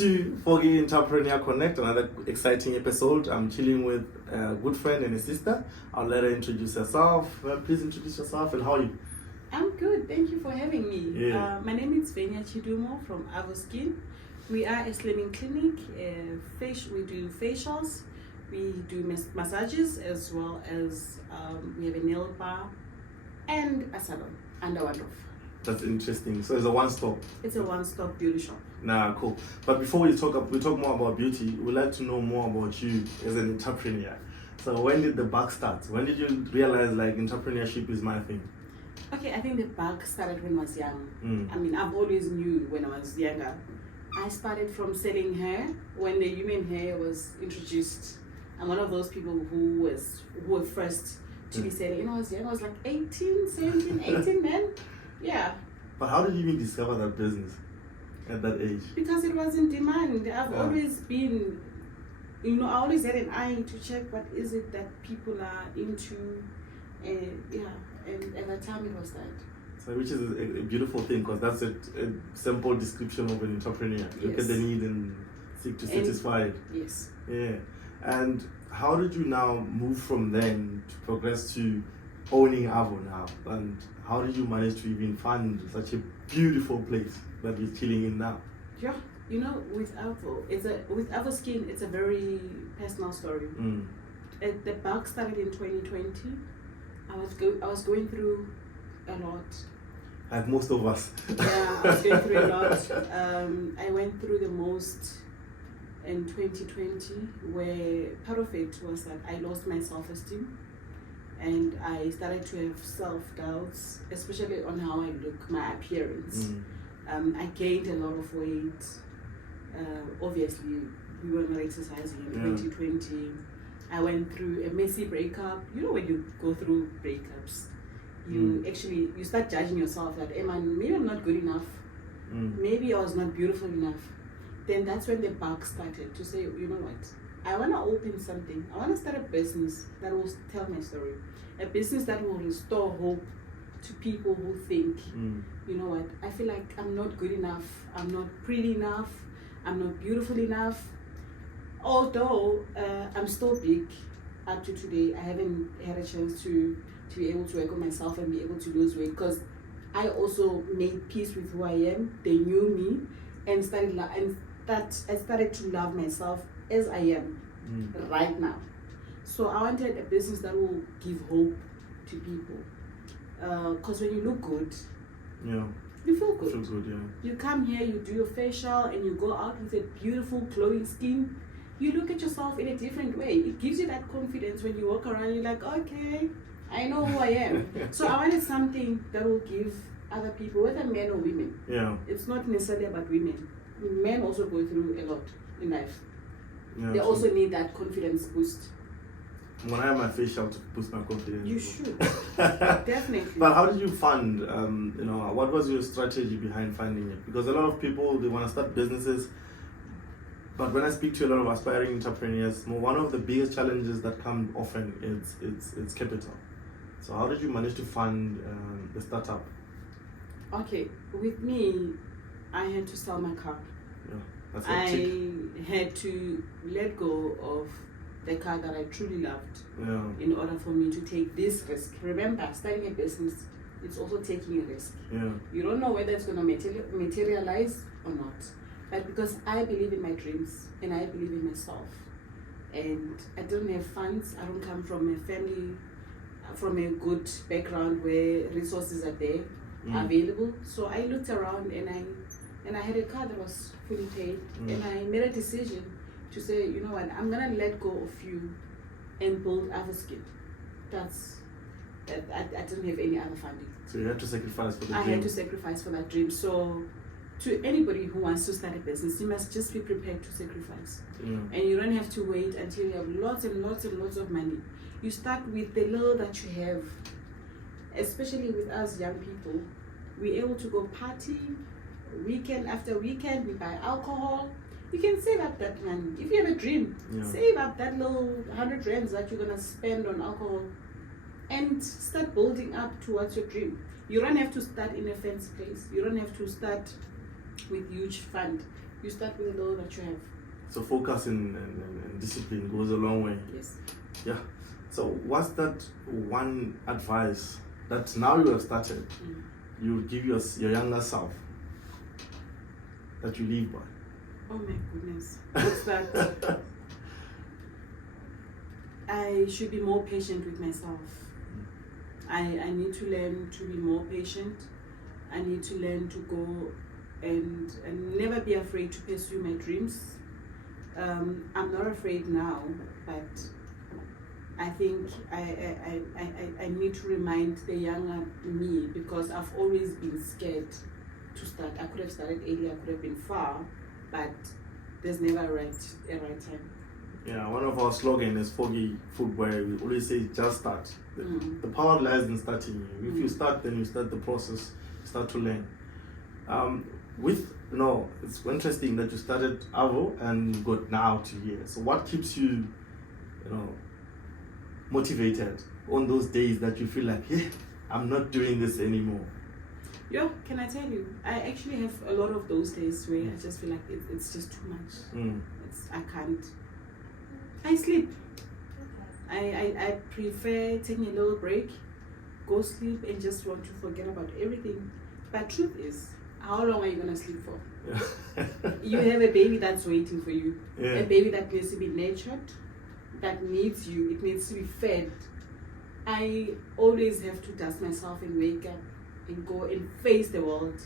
to 4G Entrepreneur Connect, another exciting episode. I'm chilling with a good friend and a sister. I'll let her introduce herself. Please introduce yourself and how are you? I'm good, thank you for having me. Yeah. My name is Venya from AVOSKIN. We are a slimming clinic. We do facials, we do massages, as well as we have a nail bar and a salon under one roof. That's interesting. So it's a one-stop. It's a one-stop beauty shop. Nah, cool. But before we talk more about beauty, we'd like to know more about you as an entrepreneur. So when did the bug start? When did you realize like entrepreneurship is my thing? Okay, I think the bug started when I was young. I mean, I've always knew when I was younger. I started from selling hair when the human hair was introduced. I'm one of those people who were first to be selling. You know, I was young. I was like 18, man. Yeah. But how did you even discover that business at that age? Because it was in demand. I've always been, I always had an eye to check what is it that people are into. And at that time it was that. So which is a beautiful thing, because that's a simple description of an entrepreneur. Look at the need and seek to satisfy it. Yes. Yeah. And how did you now move from then to progress to owning Avo now? And how did you manage to even fund such a beautiful place that you're chilling in now? Yeah, with AVOSKIN, it's a very personal story. The bug started in 2020. I was going through a lot. Like most of us. Yeah, I was going through a lot. I went through the most in 2020, where part of it was that I lost my self-esteem. And I started to have self-doubts, especially on how I look, my appearance. I gained a lot of weight. Obviously, we were not exercising in 2020. I went through a messy breakup. You know, when you go through breakups, you start judging yourself that, maybe I'm not good enough. Maybe I was not beautiful enough. Then that's when the bug started to say, you know what? I want to open something. I want to start a business that will tell my story. A business that will restore hope to people who think, you know what, I feel like I'm not good enough, I'm not pretty enough, I'm not beautiful enough. Although I'm still big up to today, I haven't had a chance to be able to work on myself and be able to lose weight, because I also made peace with who I am. They knew me and I started to love myself as I am right now. So I wanted a business that will give hope to people. Because when you look good, you feel good. Feels good, yeah. You come here, you do your facial, and you go out with a beautiful, glowing skin. You look at yourself in a different way. It gives you that confidence when you walk around. You're like, okay, I know who I am. So I wanted something that will give other people, whether men or women. Yeah. It's not necessarily about women. Men also go through a lot in life. Yeah, they also need that confidence boost. When I have my facial to boost my confidence. You should. Definitely. But how did you fund, what was your strategy behind funding it? Because a lot of people, they want to start businesses. But when I speak to a lot of aspiring entrepreneurs, one of the biggest challenges that come often is capital. So how did you manage to fund the startup? Okay, with me, I had to sell my car. Yeah, that's I had to let go of the car that I truly loved in order for me to take this risk. Remember, starting a business, it's also taking a risk. Yeah. You don't know whether it's going to materialize or not. But because I believe in my dreams and I believe in myself, and I don't have funds, I don't come from a family, from a good background where resources are there, available. So I looked around and I had a car that was fully paid, and I made a decision to say, you know what, I'm gonna let go of you and build AVOSKIN. I didn't have any other funding. So you had to sacrifice for the dream. I had to sacrifice for that dream. So to anybody who wants to start a business, you must just be prepared to sacrifice. And you don't have to wait until you have lots and lots and lots of money. You start with the little that you have. Especially with us young people, we're able to go party weekend after weekend. We buy alcohol. You can save up that money. If you have a dream, save up that little 100 rands that you're gonna spend on alcohol and start building up towards your dream. You don't have to start in a fancy place. You don't have to start with huge fund. You start with the little that you have. So focus and discipline goes a long way. Yes. Yeah. So what's that one advice that now you have started, you would give your younger self that you live by? Oh my goodness. What's that? I should be more patient with myself. I need to learn to be more patient. I need to learn to go and never be afraid to pursue my dreams. I'm not afraid now, but I think I need to remind the younger me, because I've always been scared to start. I could have started earlier, I could have been far, but there's never a right time. Yeah, one of our slogans is Foggy Footwear. We always say just start. The power lies in starting. If you start, then you start the process, start to learn. It's interesting that you started AVO and got now to here. So what keeps you, motivated on those days that you feel like, yeah, I'm not doing this anymore? Yeah, can I tell you? I actually have a lot of those days where I just feel like it's just too much. I can't. I sleep. I prefer taking a little break, go sleep, and just want to forget about everything. But truth is, how long are you gonna sleep for? Yeah. You have a baby that's waiting for you. Yeah. A baby that needs to be nurtured, that needs you. It needs to be fed. I always have to dust myself and wake up and go and face the world.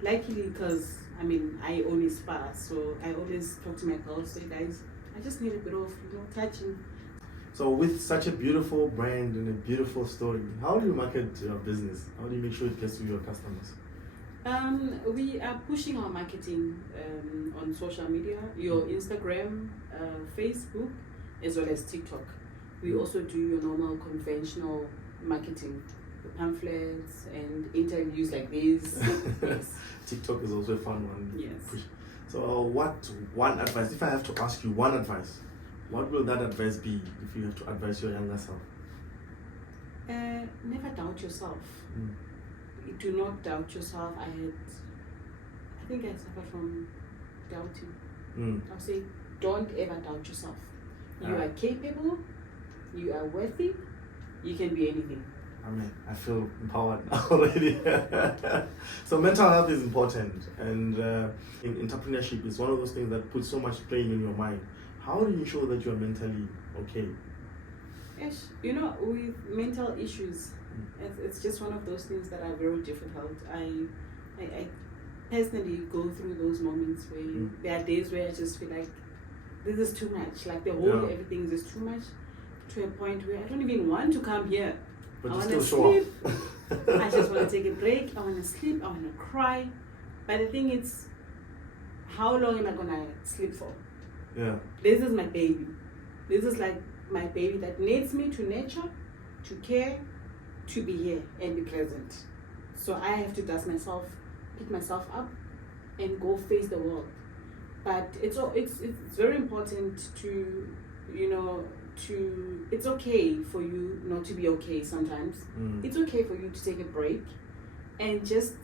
Luckily, because I own a spa, so I always talk to my girls, say, guys, I just need a bit of touching. So with such a beautiful brand and a beautiful story, how do you market your business? How do you make sure it gets to your customers? We are pushing our marketing on social media, your Instagram, Facebook, as well as TikTok. We also do your normal conventional marketing, the pamphlets and interviews like this. Yes. TikTok is also a fun one. Yes. So what one advice, if I have to ask you one advice, what will that advice be if you have to advise your younger self? Never doubt yourself. Do not doubt yourself. I think I suffered from doubting. I'll say, don't ever doubt yourself. You are capable, you are worthy, you can be anything. I feel empowered already. So mental health is important, and in entrepreneurship is one of those things that puts so much strain in your mind. How do you ensure that you are mentally okay? Yes, with mental issues, it's just one of those things that are very difficult. I personally go through those moments where there are days where I just feel like this is too much. Like the whole everything is just too much, to a point where I don't even want to come here. But I you want still to show sleep. up. I just want to take a break. I want to sleep. I want to cry. But the thing is, how long am I gonna sleep for? Yeah. This is my baby. This is like my baby that needs me to nurture, to care, to be here and be present. So I have to dust myself, pick myself up, and go face the world. But it's very important to it's okay for you not to be okay sometimes. It's okay for you to take a break and just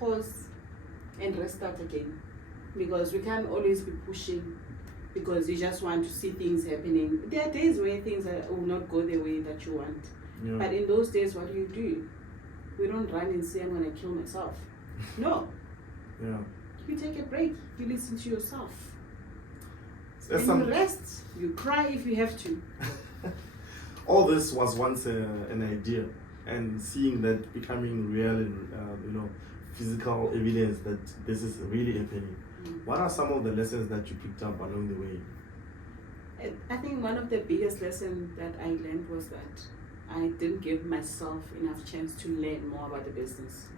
pause and restart again, because we can't always be pushing because you just want to see things happening. There are days where things will not go the way that you want. Yeah. But in those days, what do? We don't run and say, I'm going to kill myself. No. Yeah. You take a break, you listen to yourself. There's and you rest, you cry if you have to. All this was once an idea, and seeing that becoming real and physical evidence that this is really happening. What are some of the lessons that you picked up along the way? I think one of the biggest lessons that I learned was that I didn't give myself enough chance to learn more about the business.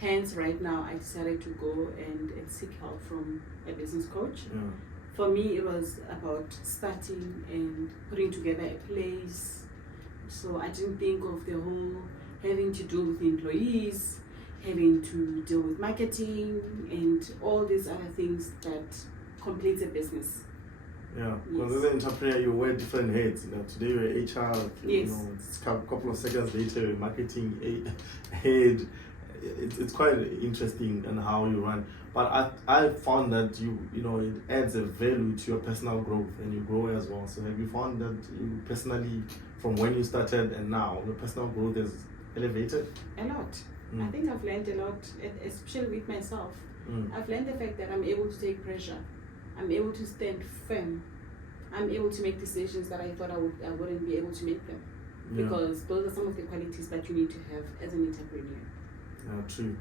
Hence, right now, I decided to go and seek help from a business coach. Yeah. For me, it was about starting and putting together a place. So I didn't think of the whole having to deal with employees, having to deal with marketing, and all these other things that complete a business. Yeah, because as an entrepreneur, you wear different heads. Today you're HR. It's a couple of seconds later, you're marketing head. It's quite interesting and how you run. But I found that you know it adds a value to your personal growth and you grow as well. So have you found that you personally, from when you started and now, your personal growth is elevated? A lot. I think I've learned a lot, especially with myself. I've learned the fact that I'm able to take pressure. I'm able to stand firm. I'm able to make decisions that I thought I wouldn't be able to make them. Yeah. Because those are some of the qualities that you need to have as an entrepreneur. True.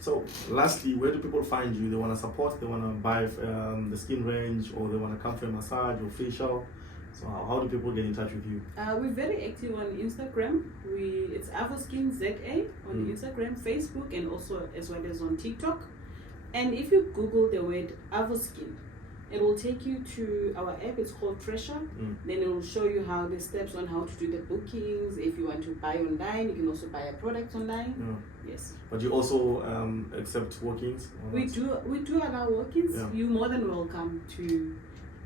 So lastly, where do people find you? They want to support, they want to buy the skin range, or they want to come for a massage or facial. So how do people get in touch with you? We're very active on Instagram. It's AVOSKIN ZA on Instagram, Facebook, and also as well as on TikTok. And if you Google the word AVOSKIN, it will take you to our app. It's called Treasure. Then it will show you how the steps on how to do the bookings. If you want to buy online, you can also buy a product online. Yes. But you also accept walk-ins? We do allow walk-ins. Yeah. You're more than welcome to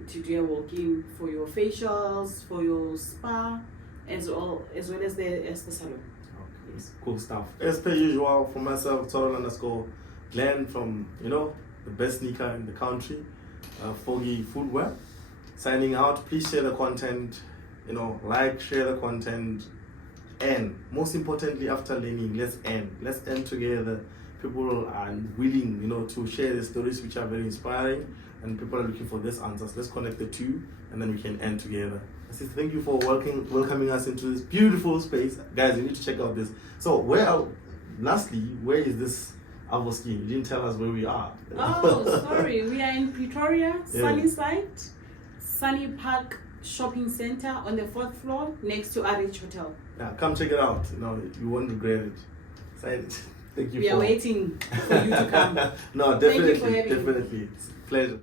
do a walk-in for your facials, for your spa, as well as the salon. Okay. Yes. Cool stuff. As per usual, for myself, Total_Glenn from the best sneaker in the country, Foggy Footwear. Signing out. Please share the content. Like, share the content, and most importantly, after learning, let's end together. People are willing, to share the stories which are very inspiring, and people are looking for these answers. Let's connect the two, and then we can end together. I say thank you for welcoming us into this beautiful space, guys. You need to check out this. So, lastly, where is this AVOSKIN? You didn't tell us where we are. Oh, sorry. We are in Pretoria, Sunnyside, Sunny Park Shopping Center on the 4th floor next to RH Hotel. Yeah, come check it out. You won't regret it. Thank you. We are waiting for you to come. No, definitely, Thank you for having me. definitely. It's a pleasure.